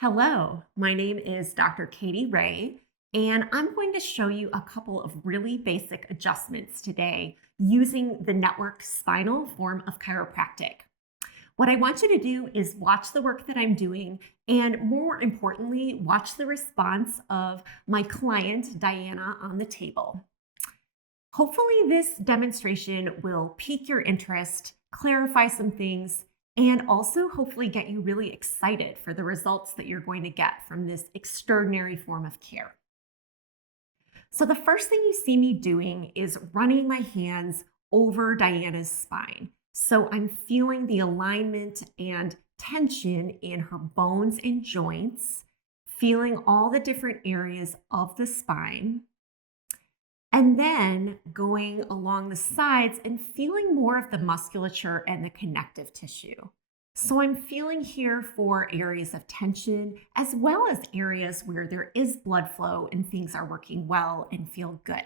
Hello, my name is Dr. Katie Ray, and I'm going to show you a couple of really basic adjustments today using the network spinal form of chiropractic. What I want you to do is watch the work that I'm doing, and more importantly, watch the response of my client, Diana, on the table. Hopefully, this demonstration will pique your interest, clarify some things, and also hopefully get you really excited for the results that you're going to get from this extraordinary form of care. So, the first thing you see me doing is running my hands over Diana's spine. So, I'm feeling the alignment and tension in her bones and joints, feeling all the different areas of the spine. And then going along the sides and feeling more of the musculature and the connective tissue. So I'm feeling here for areas of tension as well as areas where there is blood flow and things are working well and feel good.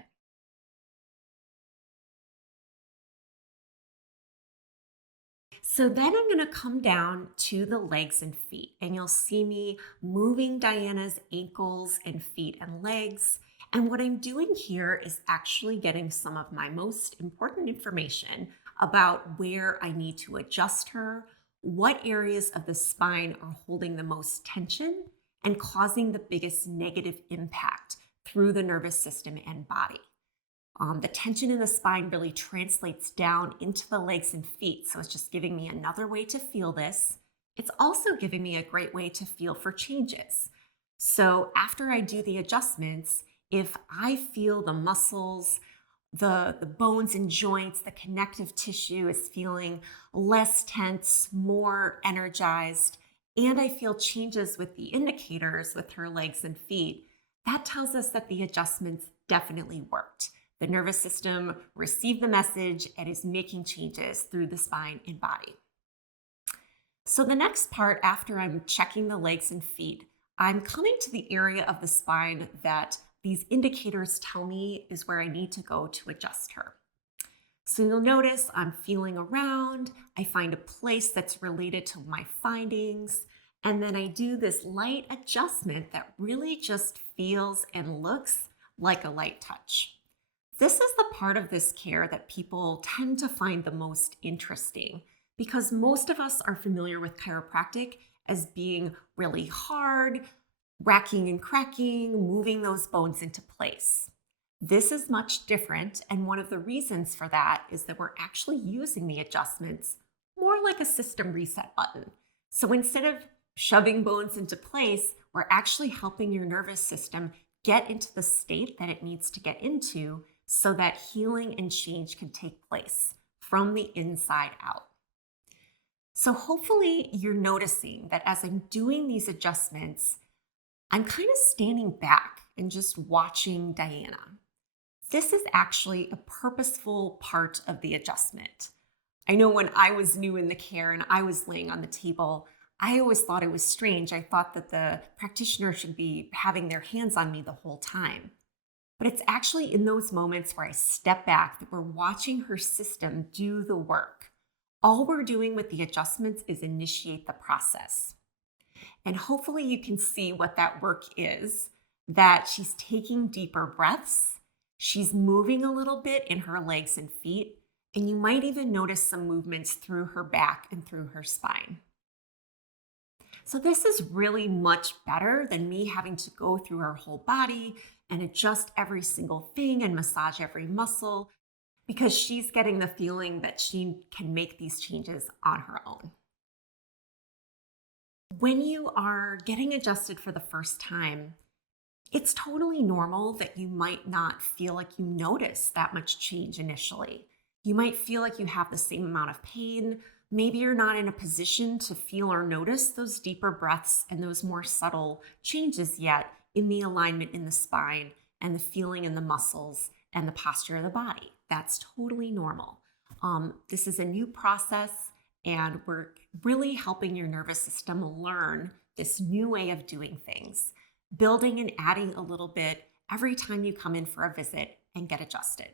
So then I'm going to come down to the legs and feet, and you'll see me moving Diana's ankles and feet and legs. And what I'm doing here is actually getting some of my most important information about where I need to adjust her, what areas of the spine are holding the most tension and causing the biggest negative impact through the nervous system and body. The tension in the spine really translates down into the legs and feet. So it's just giving me another way to feel this. It's also giving me a great way to feel for changes. So after I do the adjustments, if I feel the muscles, the bones and joints, the connective tissue is feeling less tense, more energized, and I feel changes with the indicators with her legs and feet, that tells us that the adjustments definitely worked. The nervous system received the message and is making changes through the spine and body. So the next part, after I'm checking the legs and feet, I'm coming to the area of the spine that these indicators tell me is where I need to go to adjust her. So you'll notice I'm feeling around, I find a place that's related to my findings, and then I do this light adjustment that really just feels and looks like a light touch. This is the part of this care that people tend to find the most interesting because most of us are familiar with chiropractic as being really hard, racking and cracking, moving those bones into place. This is much different, and one of the reasons for that is that we're actually using the adjustments more like a system reset button. So instead of shoving bones into place, we're actually helping your nervous system get into the state that it needs to get into so that healing and change can take place from the inside out. So hopefully you're noticing that as I'm doing these adjustments, I'm kind of standing back and just watching Diana. This is actually a purposeful part of the adjustment. I know when I was new in the care and I was laying on the table, I always thought it was strange. I thought that the practitioner should be having their hands on me the whole time. But it's actually in those moments where I step back that we're watching her system do the work. All we're doing with the adjustments is initiate the process. And hopefully you can see what that work is, that she's taking deeper breaths, she's moving a little bit in her legs and feet, and you might even notice some movements through her back and through her spine. So this is really much better than me having to go through her whole body and adjust every single thing and massage every muscle because she's getting the feeling that she can make these changes on her own. When you are getting adjusted for the first time, it's totally normal that you might not feel like you notice that much change initially. You might feel like you have the same amount of pain. Maybe you're not in a position to feel or notice those deeper breaths and those more subtle changes yet in the alignment in the spine and the feeling in the muscles and the posture of the body. That's totally normal. This is a new process, and we're really helping your nervous system learn this new way of doing things, building and adding a little bit every time you come in for a visit and get adjusted.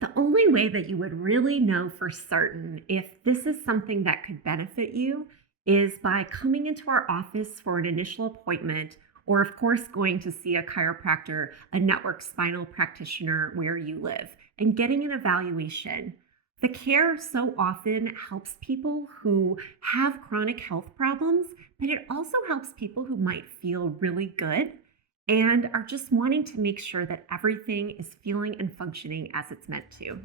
The only way that you would really know for certain if this is something that could benefit you is by coming into our office for an initial appointment, or, of course, going to see a chiropractor, a network spinal practitioner where you live, and getting an evaluation. The care so often helps people who have chronic health problems, but it also helps people who might feel really good and are just wanting to make sure that everything is feeling and functioning as it's meant to.